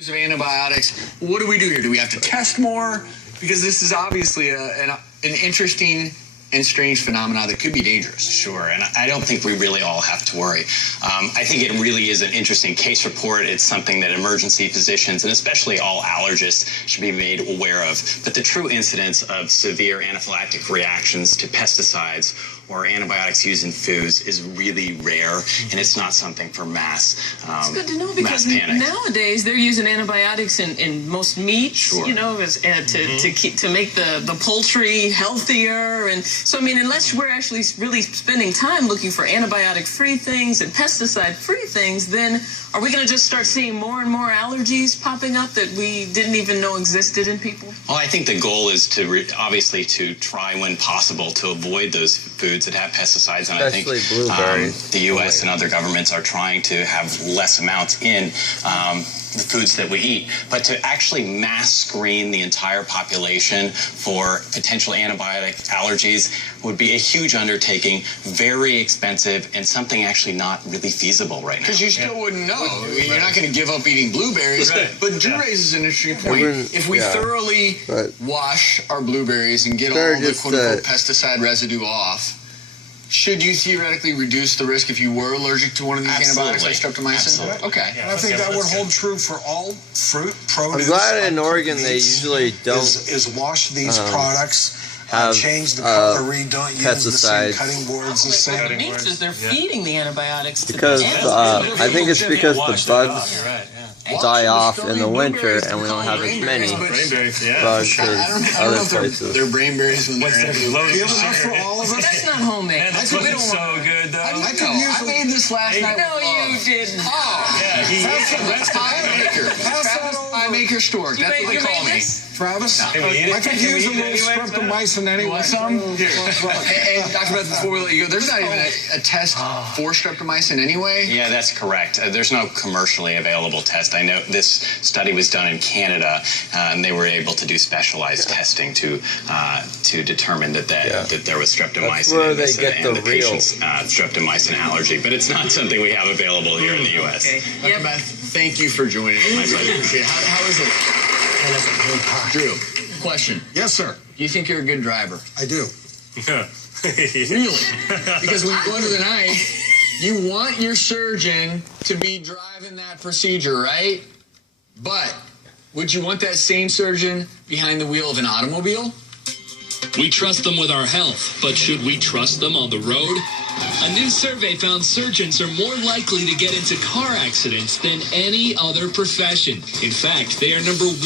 Of antibiotics. What do we do here? Do we have to test more? Because this is obviously an interesting and strange phenomena that could be dangerous. Sure, and I don't think we really all have to worry. I think it really is an interesting case report. It's something that emergency physicians and especially all allergists should be made aware of. But the true incidence of severe anaphylactic reactions to pesticides or antibiotics used in foods is really rare, and it's not something for mass It's good to know because nowadays they're using antibiotics in most meats, sure. You know, to make the poultry healthier. And so, I mean, unless we're actually really spending time looking for antibiotic-free things and pesticide-free things, then are we going to just start seeing more and more allergies popping up that we didn't even know existed in people? Well, I think the goal is to obviously to try when possible to avoid those foods that have pesticides, and especially I think blueberries. The U.S. and other governments are trying to have less amounts in the foods that we eat. But to actually mass screen the entire population for potential antibiotic allergies would be a huge undertaking, very expensive, and something actually not really feasible right now. Because you still wouldn't know. I mean, you're not going to give up eating blueberries. Right. But Drew raises an interesting point. If we thoroughly wash our blueberries and get all the quote-unquote pesticide residue off, should you theoretically reduce the risk if you were allergic to one of these antibiotics like streptomycin? Absolutely. Okay. And I think that would hold true for all fruit, produce. I'm glad in Oregon they usually don't is wash these products, have change the cutlery, don't use the same pesticides. cutting boards, the same. What it means is they're feeding the antibiotics to Because the animals. I think it's because the bugs You're right, die off in the winter and we don't have as many Rainberries, yeah. bugs I as don't other know if places. they're brainberries when they're Loaded Give with enough for sugar. all of us. That's not homemade. Man, this wasn't so good, though. I made this last night. No, you didn't. Oh, Yeah, that's Pie Maker. Travis Pie Maker Stork. That's what they call me. Travis, Can we eat it? I could Can we use a eat it little anyway? streptomycin You anyway. want some? Here. And Dr. Beth, before we let you go, there's not even a test for streptomycin anyway. Yeah, that's correct. There's no commercially available test. I know this study was done in Canada, and they were able to do specialized testing to determine that there was streptomycin That's where in this they get and the the patient's streptomycin allergy. But it's not something we have available here in the U.S. Okay. Dr. Beth, thank you for joining us. My pleasure. How is it? Drew, question. Yes, sir. Do you think you're a good driver? I do. Really? Because when you go into the night, you want your surgeon to be driving that procedure, right? But would you want that same surgeon behind the wheel of an automobile? We trust them with our health, but should we trust them on the road? A new survey found surgeons are more likely to get into car accidents than any other profession. In fact, they are number one.